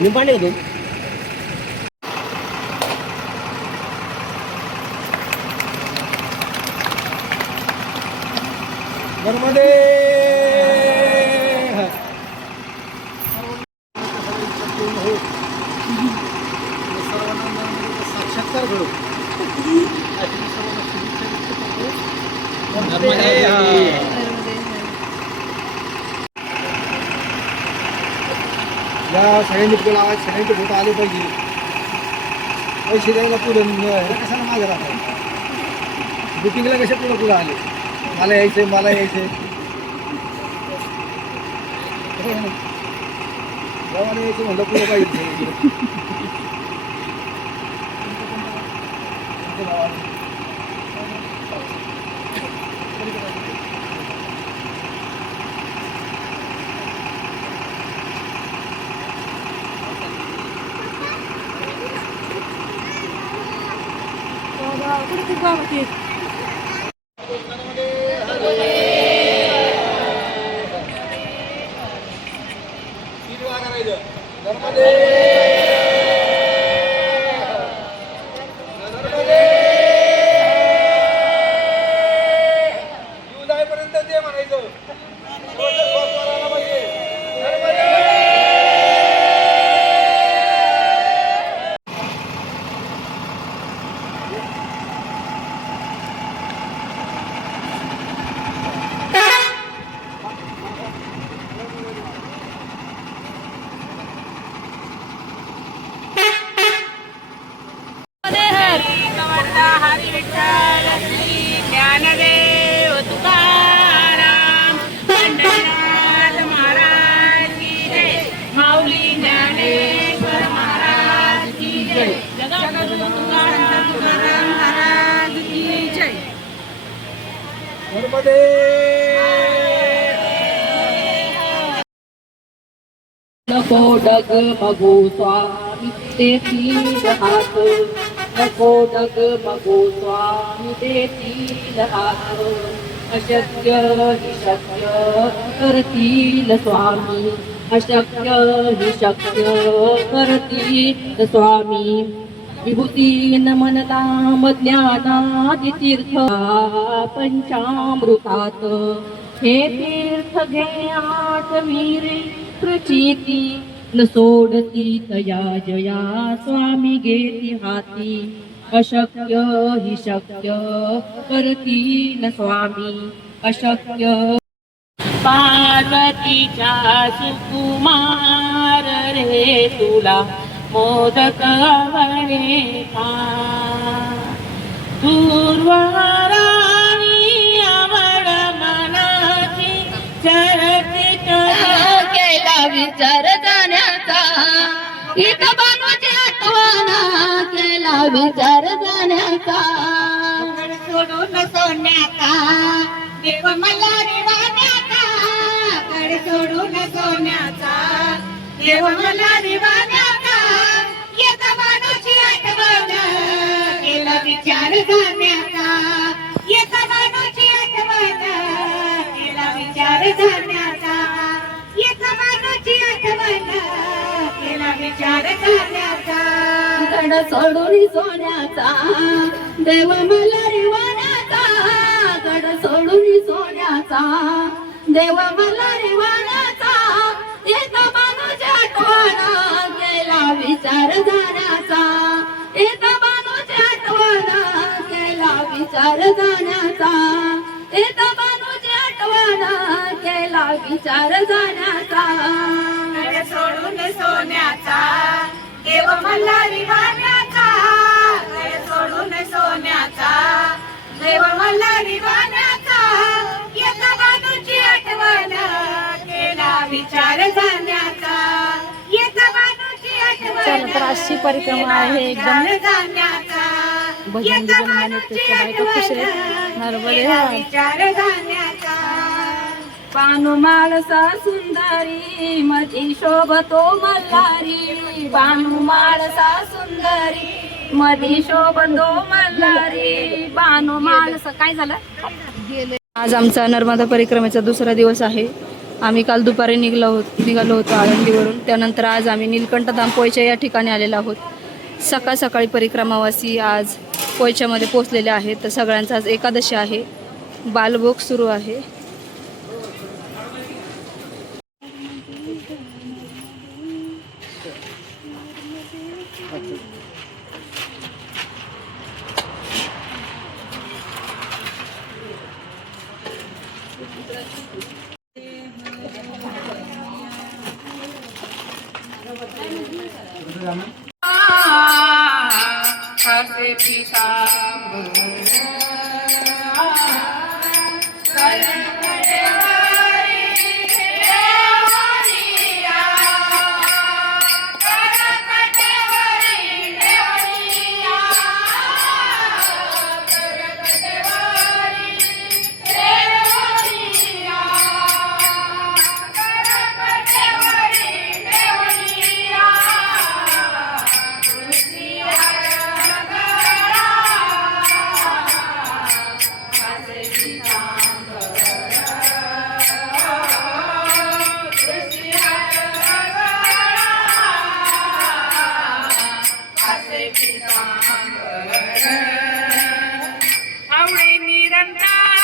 निंबाणे होतो नर्मदे साक्षात्कार घडो या सगळ्यांनी लावा सगळ्यांचे फोटो आले पाहिजे पैसे द्यायला पुढे कशाला मागे राहतात बुकिंगला कशा पुढं आले मला यायचंय गावाला यायचं म्हणलं पुढं पाहिजे नको डगमगो स्वामी देतील हात नको डगमगो स्वामी देतील हात अशक्य हि शक्य करतील स्वामी अशक्य हि शक्य करतील स्वामी विभूती नमनताम ज्ञानादि तीर्थ पंचामृतात हे तीर्थ घे आठवीरे प्रचिती न सोडती तया जया स्वामी घेती हाती अशक्य हि शक्य करतील स्वामी अशक्य पार्वतीच्या सुकुमार रे तुला मोदक वणे का पूर्वराणी आवड मनाची चरचित केला विचार जाण्याचा हित बनवाची आठवण केला विचार जाण्याचा सोडून सोन्याचा देव मला रिवाण्याचा कड सोडून सोन्याचा देव मला रिवाण्याचा येत माणूची आठवण केला विचार जाण्याचा येत माणूची आठवण केला विचार जाण्याचा येत माणूची आठवण केला विचार जाण्याचा कड सोडून सोन्याचा देव मला रिवाण्याचा कड सोडून सोन्याचा देव मला रिवाण्याचा येत माणूची आठवण केला विचार जाण्याचा येत माणूची आठवण केला विचार जाण्याचा येत माणूची आठवण केला विचार जाण्याचा कड सोडून सोन्याचा देव मला रिवाण्याचा कड सोडून सोन्याचा देव मला रिवाण्याचा येत माणूची आठवण केला विचार जाण्याचा येत माणूची आठवण तर अशी परिक्रमा आहे एकदम जाण्याचा भजन बिजन म्हणत बायका खुश आहेत नर्मदे विचार जाण्याचा बानुमाळसा सुंदरी मधी शोभतो मल्हारी बानुमाळसा सुंदरी मधी शोभतो मल्हारी बानो माणस. काय झालं? आज आमचा नर्मदा परिक्रमेचा दुसरा दिवस आहे. आम्ही काल दुपारी निघालो होतो आळंदीवरून. त्यानंतर आज आम्ही नीलकंठ पोयच्या या ठिकाणी आलेलो आहोत. सकाळी परिक्रमावासी आज पोयच्यामध्ये पोचलेले आहेत. तर सगळ्यांचा आज एकादशी आहे. बालभोग सुरू आहे. हसे पिता आवडे निरंतर